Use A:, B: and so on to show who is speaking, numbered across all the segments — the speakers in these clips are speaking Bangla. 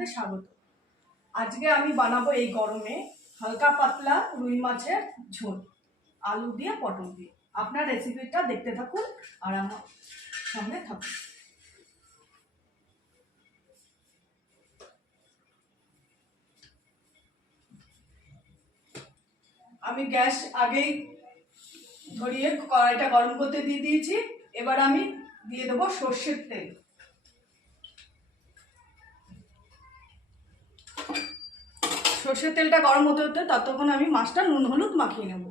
A: আপনাদের স্বাগত। আজকে আমি বানাবো এই গরমে হালকা পাতলা রুই মাছের ঝোল, আলু দিয়ে, পটল দিয়ে। আপনার রেসিপিটা দেখতে থাকুন আর আমার সঙ্গে থাকুন। আমি গ্যাস আগেই ধরিয়ে কড়াইটা গরম করতে দিয়ে দিয়েছি। এবার আমি দিয়ে দেবো সর্ষের তেল। সর্ষের তেলটা গরম হতে হতে ততক্ষণ আমি মাছটা নুন হলুদ মাখিয়ে নেব।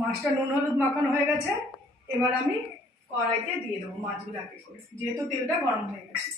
A: মাছটা নুন, হলুদ মাখানো হয়ে গেছে। এবার আমি কড়াইতে দিয়ে দেবো মাছগুলো এক করে। যেহেতু তেলটা গরম হয়ে গেছে।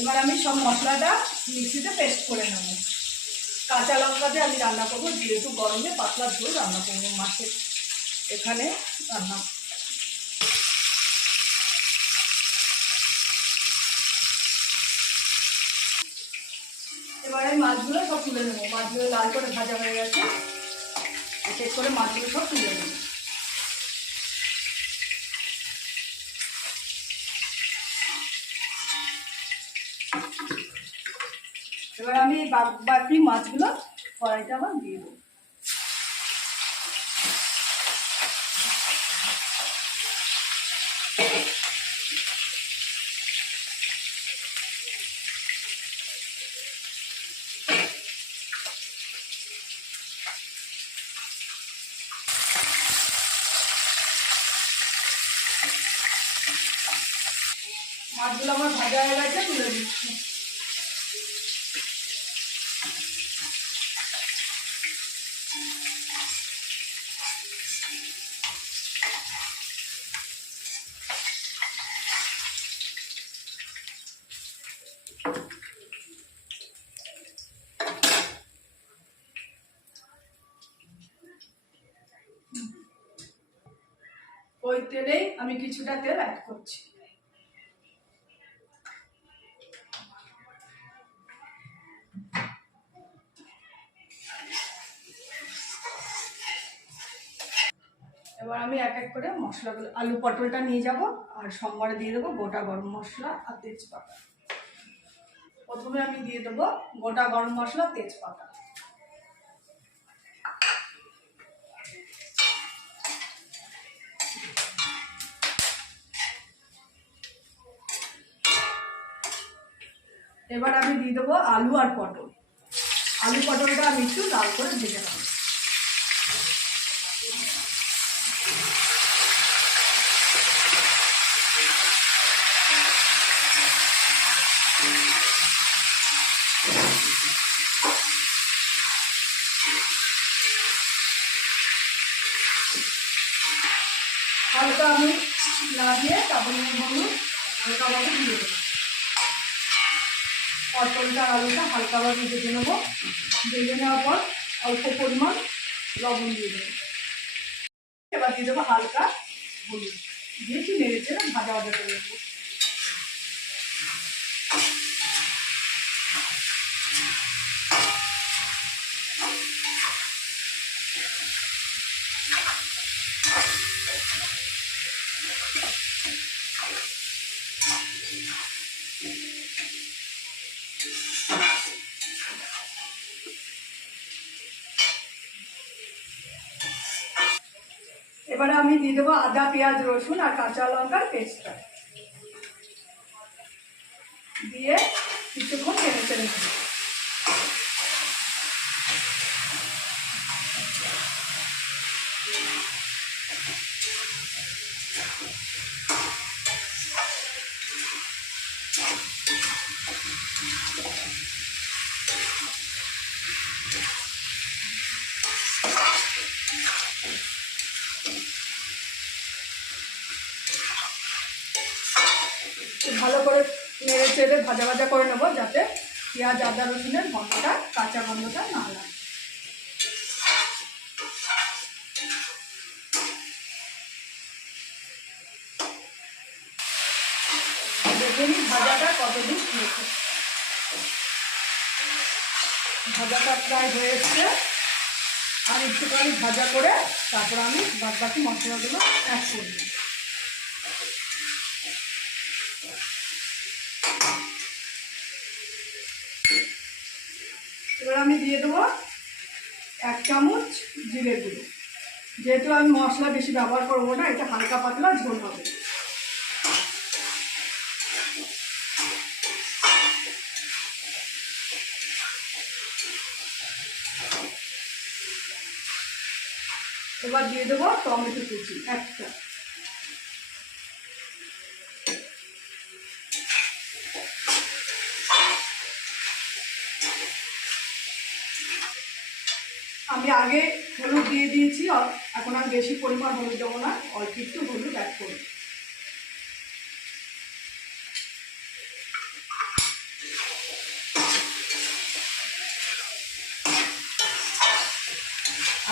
A: এবার আমি সব মশলাটা মিক্সিতে পেস্ট করে নেব। কাঁচা লঙ্কা দিয়ে আমি রান্না করব, যেহেতু গরমে পাতলা ঝোল রান্না করব মাছের এখানে রান্না এবারে মাছগুলো সব তুলে নেব। মাছগুলো লাল করে ভাজা হয়ে গেছে। এক করে মাছগুলো সব তুলে নেব। এবার আমি বাকি মাছগুলো কড়াইটা আবার দিয়ে দেবো। মাছগুলো আমার ভাজা হয়ে গেছে, তুলে দিচ্ছি ওই তেলেই আমি কিছুটা তেল অ্যাড করছি। এবার আমি এক এক করে মশলাগুলো, আলু পটলটা নিয়ে যাব, আর সোমবারে দিয়ে দেবো গোটা গরম মশলা আর তেজপাতা। প্রথমে আমি দিয়ে দেবো গোটা গরম মশলা, তেজপাতা। এবার আমি দিয়ে দেবো আলু আর পটল। আলু, পটলটা আমি একটু লাল করে ভেজে নেব। হালকা আমি লাগিয়ে তারপরে হলুদ, হালকা হালকাভাবে দিয়ে দেবো। পটলটা আলুটা হালকাভাবে ভেজে নেব। ভেজে নেওয়ার পর অল্প পরিমাণ লবণ দিয়ে দেবো। এবার দিয়ে দেবো হালকা হলুদ। দিয়ে কি নেড়ে চেড়ে ভাজা ভাজা করে দেবো এবারে আমি দিয়ে দেবো আদা, পেঁয়াজ, রসুন আর কাঁচা লঙ্কার পেস্টটা দিয়ে কিছুক্ষণ টেনে টেনে নেড়ে চেড়ে ভাজা ভাজা করে নেব যাতে পেঁয়াজ, আদা, রসুনের গন্ধটা কাঁচা গন্ধটা না লাগে। ভাজাটা কতদিন হয়েছে। ভাজাটা প্রায় হয়ে এসছে। আর একটুখানি ভাজা করে তারপর আমি বাদ বাকি মশলাগুলো অ্যাড করব এবার আমি দিয়ে দেবো এক চামচ জিরে গুঁড়ো। যেহেতু আমি মশলা বেশি ব্যবহার করব না, এটা হালকা পাতলা ঝোল হবে। এবার দিয়ে দেবো টমেটো কুচি, একটা। আমি আগে হলুদ দিয়ে দিয়েছি এখন আমি বেশি পরিমাণ হলুদ দেবো না, অল্প একটু হলুদ অ্যাড করব।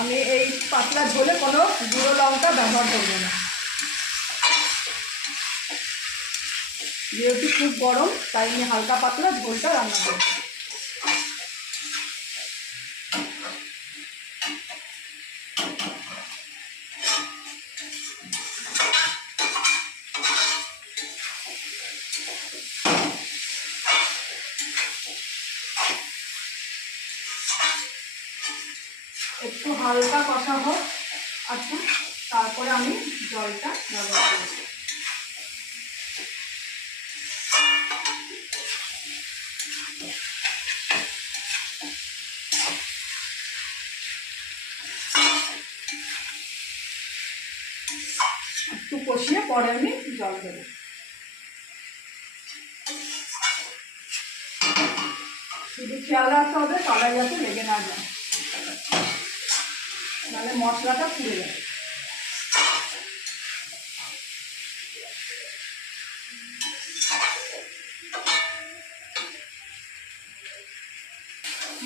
A: আমি এই পাতলা ঝোলে কোনো গুঁড়ো লঙ্কা ব্যবহার করব না। যেহেতু খুব গরম, তাই আমি হালকা পাতলা ঝোলটা রান্না করব। একটু হালকা কষা আচ্ছা তারপরে আমি জলটা ব্যবহার করব। একটু কষিয়ে পরে আমি জল দেবো। শুধু খেয়াল রাখতে হবে তলায় যাতে লেগে না যায়। নাহলে মশলাটা পুড়ে যাবে।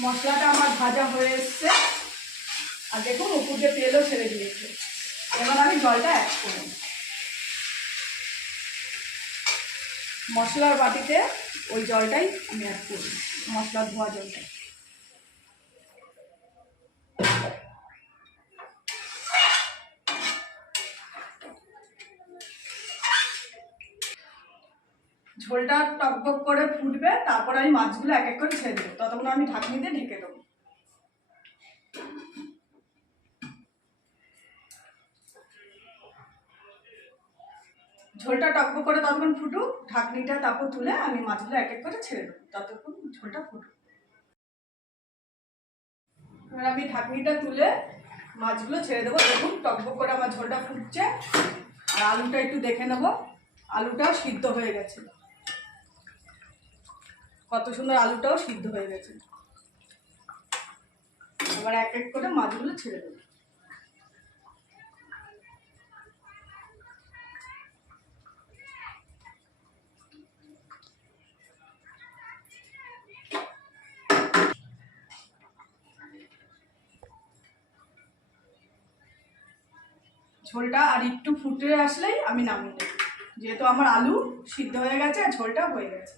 A: মশলাটা আমার ভাজা হয়ে এসছে। আর দেখুন, উপর দিয়ে তেলও ছেড়ে দিয়েছে। এবার আমি জলটা অ্যাড করব। মশলার বাটিতে ওই জলটাই আমি অ্যাড করি মশলা, ধোয়া জলটা। ঝোলটা টকবক করে ফুটবে, তারপর আমি মাছগুলো এক এক করে ছেড়ে দেবো। ততক্ষণ আমি ঢাকনি দিয়ে ঢেকে দেবো। ঝোলটা টকবক করে ততক্ষণ ফুটুক, ঢাকনিটা তারপর তুলে আমি মাছগুলো এক এক করে ছেড়ে দেবো, ততক্ষণ ঝোলটা ফুটুক। এবার আমি ঢাকনিটা তুলে মাছগুলো ছেড়ে দেবো। দেখুন, টকবক করে আমার ঝোলটা ফুটছে। আর আলুটা একটু দেখে নেব। আলুটা সিদ্ধ হয়ে গেছে। কত সুন্দর আলুটাও সিদ্ধ হয়ে গেছে। আবার এক এক করে মাছগুলো ছেড়ে দেবো। ঝোলটা আর একটু ফুটে আসলেই আমি নামিয়ে নেব। যেহেতু আমার আলু সিদ্ধ হয়ে গেছে আর ঝোলটা হয়ে গেছে।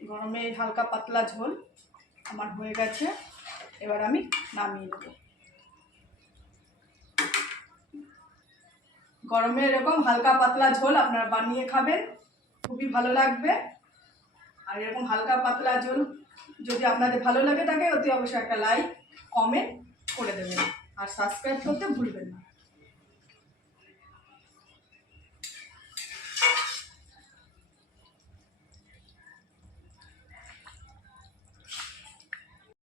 A: গরমে হালকা পাতলা ঝোল আমার হয়ে গেছে। এবার আমি নামিয়ে নেব। গরমে এরকম হালকা পাতলা ঝোল আপনারা বানিয়ে খাবেন। খুবই ভালো লাগবে। আর এরকম হালকা পাতলা ঝোল যদি আপনাদের ভালো লাগে থাকে, অতি অবশ্যই একটা লাইক কমেন্ট করে দেবেন। আর সাবস্ক্রাইব করতে ভুলবেন না।